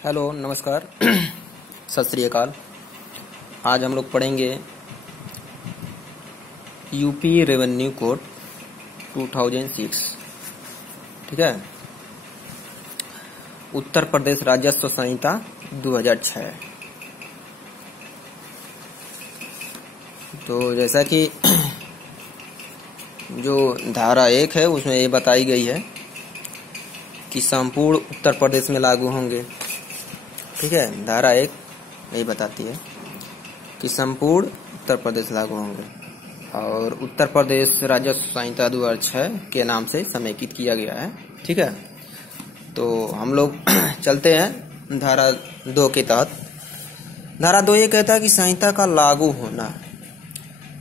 Hello नमस्कार। सत श्री अकाल। आज हम लोग पढ़ेंगे यूपी रेवेन्यू कोड 2006। ठीक है, उत्तर प्रदेश राजस्व संहिता 2006। तो जैसा कि जो धारा 1 है उसमें ये बताई गई है कि संपूर्ण उत्तर प्रदेश में लागू होंगे। ठीक है, धारा 1 यही बताती है कि संपूर्ण उत्तर प्रदेश लागू होंगे और उत्तर प्रदेश राजस्व संहिता 2006 के नाम से समेकित किया गया है। ठीक है, तो हम लोग चलते हैं धारा 2 के तहत। धारा 2 ये कहता है कि संहिता का लागू होना।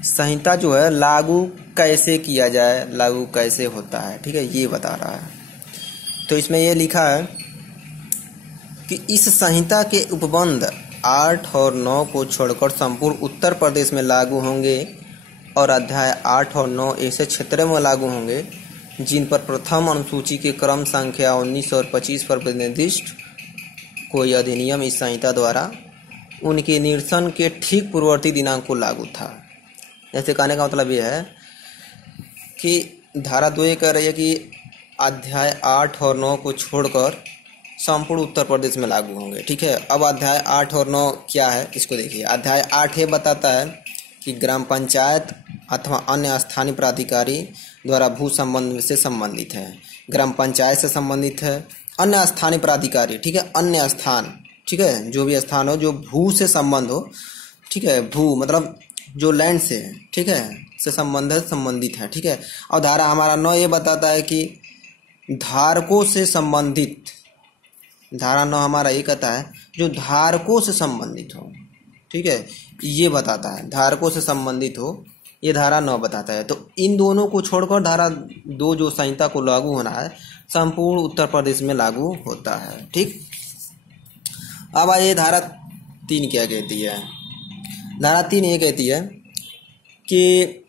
संहिता जो है लागू कैसे किया जाए, लागू कैसे होता है, ठीक है, ये बता रहा है। तो इसमें ये लिखा है कि इस संहिता के उपबंध 8 और 9 को छोड़कर संपूर्ण उत्तर प्रदेश में लागू होंगे और अध्याय 8 और 9 ऐसे क्षेत्रों में लागू होंगे जिन पर प्रथम अनुसूची के क्रम संख्या 19 और 25 पर निर्दिष्ट कोई अधिनियम इस संहिता द्वारा उनके निरसन के ठीक पूर्ववर्ती दिनांक को लागू था। जैसे कहने का मतलब यह है कि धारा 2 ये कह रही है कि अध्याय 8 और 9 को छोड़कर संपूर्ण उत्तर प्रदेश में लागू होंगे। ठीक है, अब अध्याय 8 और 9 क्या है इसको देखिए। अध्याय 8 ये बताता है कि ग्राम पंचायत अथवा अन्य स्थानीय प्राधिकारी द्वारा भू संबंध से संबंधित है। ग्राम पंचायत से संबंधित है, अन्य स्थानीय प्राधिकारी, ठीक है, अन्य स्थान, ठीक है, जो भी स्थान हो जो भू से संबंध हो, ठीक है, भू मतलब जो लैंड से है, ठीक है, से संबंधित है। ठीक है, और धारा हमारा 9 ये बताता है कि धारकों से संबंधित, धारा 9 हमारा ये कहता है जो धारकों से संबंधित हो। ठीक है, ये बताता है धारकों से संबंधित हो, ये धारा 9 बताता है। तो इन दोनों को छोड़कर धारा 2 जो संहिता को लागू होना है संपूर्ण उत्तर प्रदेश में लागू होता है। ठीक, अब आइए धारा 3 क्या कहती है। धारा 3 ये कहती है कि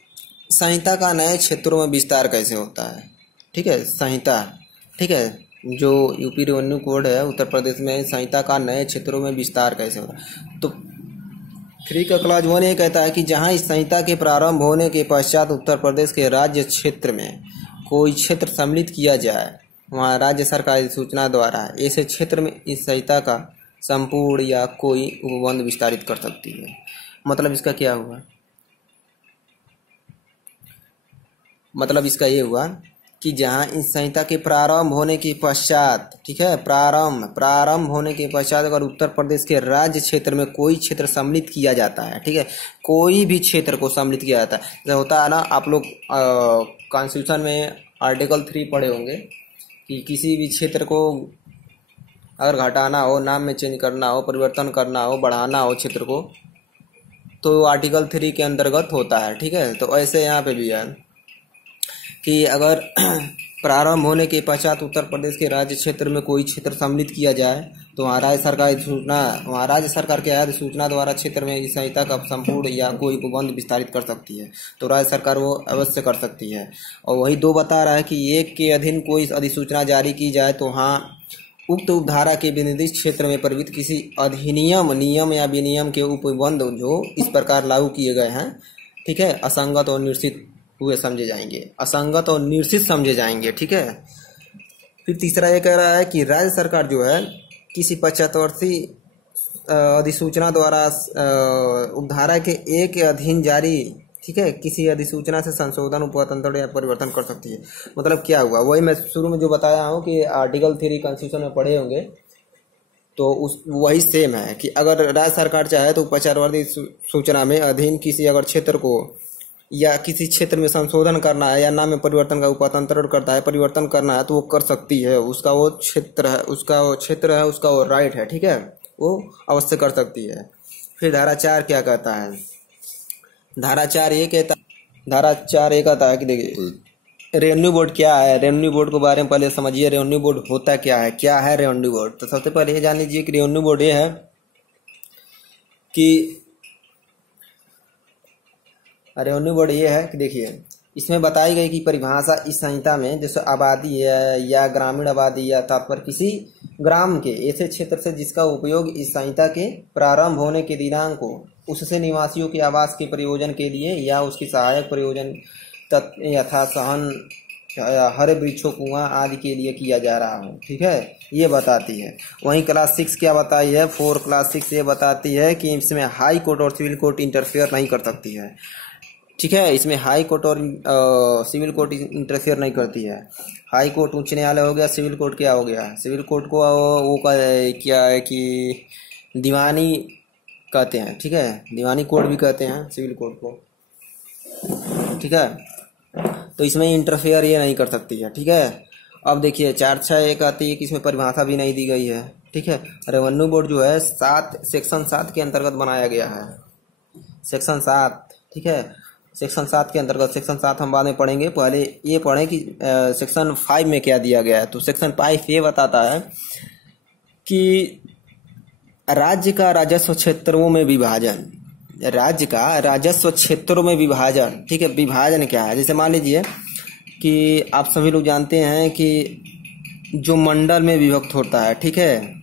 संहिता का नए क्षेत्रों में विस्तार कैसे होता है। ठीक है, संहिता, ठीक है, जो यूपी रेवेन्यू कोड है उत्तर प्रदेश में संहिता का नए क्षेत्रों में विस्तार कैसे होता है। तो 3 का क्लॉज 1 ये कहता है कि जहां इस संहिता के प्रारंभ होने के पश्चात उत्तर प्रदेश के राज्य क्षेत्र में कोई क्षेत्र सम्मिलित किया जाए वहां राज्य सरकार सूचना द्वारा ऐसे क्षेत्र में इस संहिता का संपूर्ण या कोई उपबंध विस्तारित कर सकती है। मतलब इसका क्या हुआ, मतलब इसका ये हुआ कि जहां इस संहिता के प्रारंभ होने के पश्चात, ठीक है, प्रारंभ होने के पश्चात अगर उत्तर प्रदेश के राज्य क्षेत्र में कोई क्षेत्र सम्मिलित किया जाता है, ठीक है, कोई भी क्षेत्र को सम्मिलित किया जाता है, जैसे होता है ना, आप लोग कॉन्स्टिट्यूशन में आर्टिकल 3 पढ़े होंगे कि किसी भी क्षेत्र को अगर घटाना हो, नाम में चेंज करना हो, परिवर्तन करना हो, बढ़ाना हो क्षेत्र को, तो आर्टिकल 3 के अंतर्गत होता है। ठीक है, तो ऐसे यहाँ पे भी है कि अगर प्रारंभ होने के पश्चात उत्तर प्रदेश के राज्य क्षेत्र में कोई क्षेत्र सम्मिलित किया जाए तो वहाँ राज्य सरकार के अधिसूचना द्वारा क्षेत्र में इस संहिता का संपूर्ण या कोई उपबंध विस्तारित कर सकती है। तो राज्य सरकार वो अवश्य कर सकती है। और वही 2 बता रहा है कि 1 के अधीन कोई अधिसूचना जारी की जाए तो हाँ उक्त उपधारा के विनिर्दिष्ट क्षेत्र में प्रवृत्त किसी अधिनियम, नियम या विनियम के उपबंध जो इस प्रकार लागू किए गए हैं, ठीक है, असंगत और निश्चित हुए समझे जाएंगे, असंगत और निर्सित समझे जाएंगे। ठीक है, फिर तीसरा ये कह रहा है कि राज्य सरकार जो है किसी 75 वर्षीय अधिसूचना द्वारा उपधारा के 1 के अधीन जारी, ठीक है, किसी अधिसूचना से संशोधन, उपतंत्र या परिवर्तन कर सकती है। मतलब क्या हुआ, वही मैं शुरू में जो बताया हूँ कि आर्टिकल 3 कॉन्स्टिट्यूशन में पढ़े होंगे, तो उस वही सेम है कि अगर राज्य सरकार चाहे तो 75 वर्षीय सूचना में अधीन किसी अगर क्षेत्र को या किसी क्षेत्र में संशोधन करना है या नाम में परिवर्तन का उपतंत्र करता है, परिवर्तन करना है तो वो कर सकती है। उसका वो क्षेत्र है, उसका वो राइट है, ठीक है, वो अवश्य कर सकती है। फिर धारा 4 क्या कहता है। धारा 4 ये कहता है कि देखिए रेवेन्यू बोर्ड क्या है। रेवेन्यू बोर्ड के बारे में पहले समझिए, रेवेन्यू बोर्ड होता क्या है रेवेन्यू बोर्ड। तो सबसे पहले ये जान लीजिए कि रेवेन्यू बोर्ड ये है कि रेवेन्यू बोर्ड ये है कि देखिए इसमें बताई गई कि परिभाषा इस संहिता में जैसे आबादी है या ग्रामीण आबादी या तात्पर्य किसी ग्राम के ऐसे क्षेत्र से जिसका उपयोग इस संहिता के प्रारंभ होने के दिनांक को उससे निवासियों के आवास के प्रयोजन के लिए या उसकी सहायक प्रयोजन यथा सहन हरे वृक्षों कुआं आदि के लिए किया जा रहा हो। ठीक है, ये बताती है। वहीं क्लास 6 क्या बताई है, 4 क्लास 6 ये बताती है कि इसमें हाई कोर्ट और सिविल कोर्ट इंटरफेयर नहीं कर सकती है। ठीक है, इसमें हाई कोर्ट और सिविल कोर्ट इंटरफेयर नहीं करती है। हाई कोर्ट उच्च न्यायालय हो गया, सिविल कोर्ट क्या हो गया, सिविल कोर्ट को वो क्या है कि दीवानी कहते हैं। ठीक है, दीवानी कोर्ट भी कहते हैं सिविल कोर्ट को। ठीक है, तो इसमें इंटरफेयर ये नहीं कर सकती है। ठीक है, अब देखिए 461 आती है कि इसमें परिभाषा भी नहीं दी गई है। ठीक है, रेवेन्यू बोर्ड जो है सेक्शन 7 के अंतर्गत बनाया गया है। सेक्शन 7, ठीक है, सेक्शन 7 के अंतर्गत, सेक्शन 7 हम बाद में पढ़ेंगे, पहले ये पढ़ें कि सेक्शन 5 में क्या दिया गया है। तो सेक्शन 5 ये बताता है कि राज्य का राजस्व क्षेत्रों में विभाजन, राज्य का राजस्व क्षेत्रों में विभाजन। ठीक है, विभाजन क्या है, जैसे मान लीजिए कि आप सभी लोग जानते हैं कि जो मंडल में विभक्त होता है, ठीक है,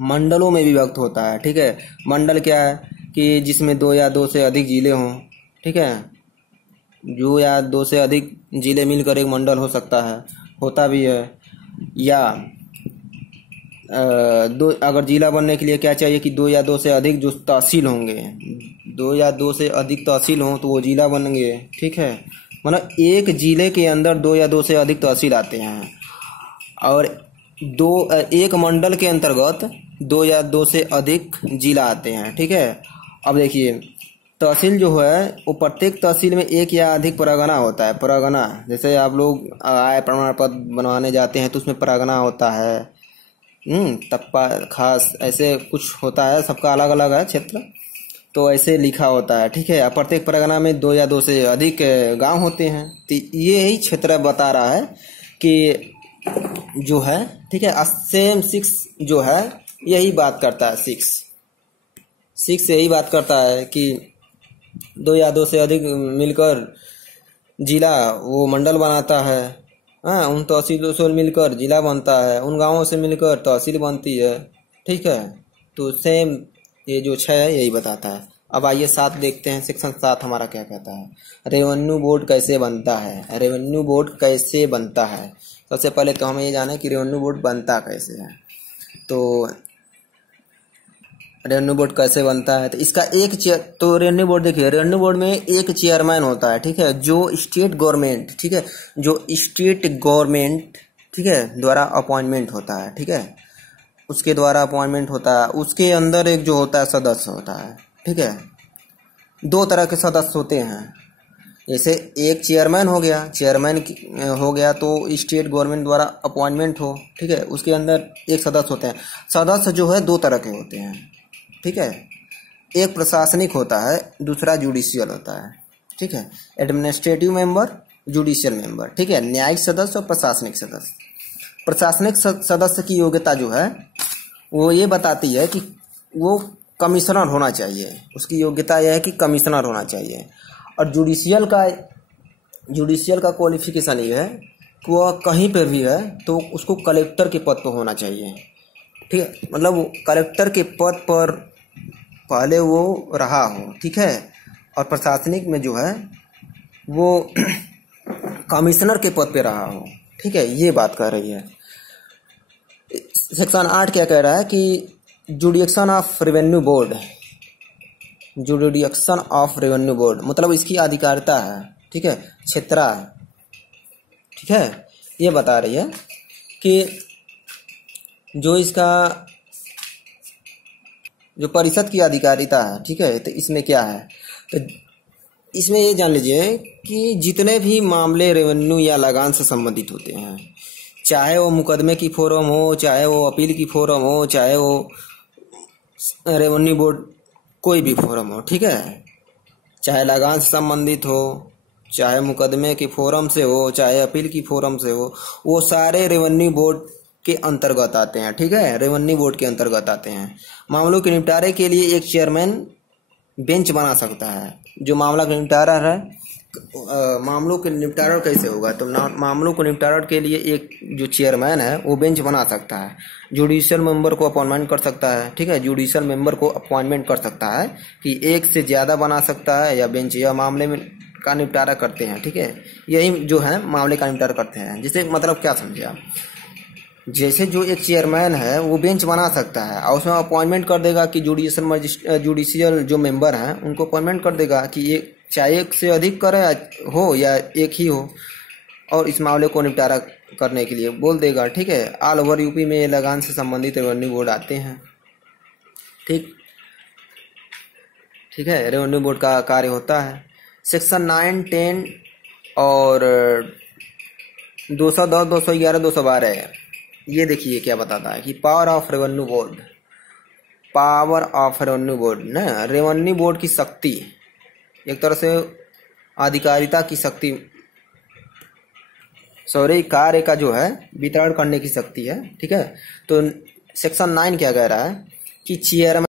मंडलों में विभक्त होता है। ठीक है, मंडल क्या है कि जिसमें 2 या 2 से अधिक जिले हों। ठीक है, 2 या 2 से अधिक जिले मिलकर एक मंडल हो सकता है, होता भी है। या अगर जिला बनने के लिए क्या चाहिए कि 2 या 2 से अधिक जो तहसील होंगे, 2 या 2 से अधिक तहसील हों तो वो जिला बनेंगे। ठीक है, मतलब एक जिले के अंदर 2 या 2 से अधिक तहसील आते हैं, और एक मंडल के अंतर्गत 2 या 2 से अधिक जिला आते हैं। ठीक है, अब देखिए तहसील जो है वो प्रत्येक तहसील में एक या अधिक परगना होता है। परगना जैसे आप लोग आय प्रमाण पत्र बनवाने जाते हैं तो उसमें परगना होता है, तप्पा खास ऐसे कुछ होता है, सबका अलग अलग है क्षेत्र, तो ऐसे लिखा होता है। ठीक है, प्रत्येक परगना में 2 या 2 से अधिक गांव होते हैं। तो ये ही क्षेत्र बता रहा है कि जो है, ठीक है, सेम 6 जो है यही बात करता है। 6 यही बात करता है कि 2 या 2 से अधिक मिलकर जिला वो मंडल बनाता है। हाँ, उन तहसीलों से मिलकर जिला बनता है, उन गांवों से मिलकर तहसील बनती है। ठीक है, तो सेम ये जो 6 है यही बताता है। अब आइए 7 देखते हैं, सेक्शन 7 हमारा क्या कहता है। रेवेन्यू बोर्ड कैसे बनता है, रेवेन्यू बोर्ड कैसे बनता है। सबसे पहले तो हमें ये जाने कि रेवेन्यू बोर्ड बनता कैसे है। तो रेवेन्यू बोर्ड कैसे बनता है, तो इसका एक तो रेवेन्यू बोर्ड देखिए, रेवेन्यू बोर्ड में एक चेयरमैन होता है। ठीक है, जो स्टेट गवर्नमेंट, ठीक है, जो स्टेट गवर्नमेंट, ठीक है, द्वारा अपॉइंटमेंट होता है। ठीक है, उसके द्वारा अपॉइंटमेंट होता है। उसके अंदर एक जो होता है सदस्य होता है। ठीक है, 2 तरह के सदस्य होते हैं। जैसे एक चेयरमैन हो गया, चेयरमैन हो गया तो स्टेट गवर्नमेंट द्वारा अपॉइंटमेंट हो। ठीक है, उसके अंदर एक सदस्य होते हैं। सदस्य जो है 2 तरह के होते हैं। ठीक है, एक प्रशासनिक होता है, दूसरा जुडिशियल होता है। ठीक है, एडमिनिस्ट्रेटिव मेंबर, जुडिशियल मेंबर। ठीक है, न्यायिक सदस्य और प्रशासनिक सदस्य। प्रशासनिक सदस्य की योग्यता जो है वो ये बताती है कि वो कमिश्नर होना चाहिए, उसकी योग्यता यह है कि कमिश्नर होना चाहिए। और जुडिशियल का क्वालिफिकेशन ये है कि वह कहीं पर भी है तो उसको कलेक्टर के पद पर होना चाहिए। ठीक है, मतलब वो कलेक्टर के पद पर पहले वो रहा हो। ठीक है, और प्रशासनिक में जो है वो कमिश्नर के पद पे रहा हो। ठीक है, ये बात कह रही है। सेक्शन 8 क्या कह रहा है कि जुडिक्शन of revenue board, जुडिक्शन of revenue board मतलब इसकी अधिकारिता है। ठीक है, क्षेत्रा है। ठीक है, ये बता रही है कि जो इसका जो परिषद की अधिकारिता है। ठीक है, तो इसमें क्या है, तो इसमें ये जान लीजिए कि जितने भी मामले रेवेन्यू या लगान से संबंधित होते हैं, चाहे वो मुकदमे की फोरम हो, चाहे वो अपील की फोरम हो, चाहे वो रेवेन्यू बोर्ड कोई भी फोरम हो। ठीक है, चाहे लगान से संबंधित हो, चाहे मुकदमे की फोरम से हो, चाहे अपील की फोरम से हो, वो सारे रेवेन्यू बोर्ड के अंतर्गत आते हैं। ठीक है, रेवेन्यू बोर्ड के अंतर्गत आते हैं। मामलों के निपटारे के लिए एक चेयरमैन बेंच बना सकता है। जो मामला का निपटारा है मामलों के निपटारा कैसे होगा, तो मामलों को निपटारा के लिए एक जो चेयरमैन है वो बेंच बना सकता है, जुडिशियल मेंबर को अपॉइंटमेंट कर सकता है, ठीक है, जुडिशियल मेंबर को अपॉइंटमेंट कर सकता है कि एक से ज़्यादा बना सकता है, या बेंच या मामले में का निपटारा करते हैं, ठीक है, यही जो है मामले का निपटारा करते हैं। जिसे मतलब क्या समझे आप, जैसे जो एक चेयरमैन है वो बेंच बना सकता है और उसमें अपॉइंटमेंट कर देगा कि जुडिशियल जो मेंबर हैं उनको अपॉइंटमेंट कर देगा कि ये चाहे एक से अधिक करे हो या एक ही हो, और इस मामले को निपटारा करने के लिए बोल देगा, ठीक है। ऑल ओवर यूपी में लगान से संबंधित रेवेन्यू बोर्ड आते हैं, ठीक है, रेवेन्यू बोर्ड का कार्य होता है। सेक्शन 9, 10 और 210, 211, 212 ये देखिए क्या बताता है कि power of revenue board, power of revenue board ना, रेवेन्यू बोर्ड की शक्ति, एक तरह से आधिकारिता की शक्ति, सॉरी कार्य का जो है वितरण करने की शक्ति है, ठीक है। तो सेक्शन 9 क्या कह रहा है कि चेयरमैन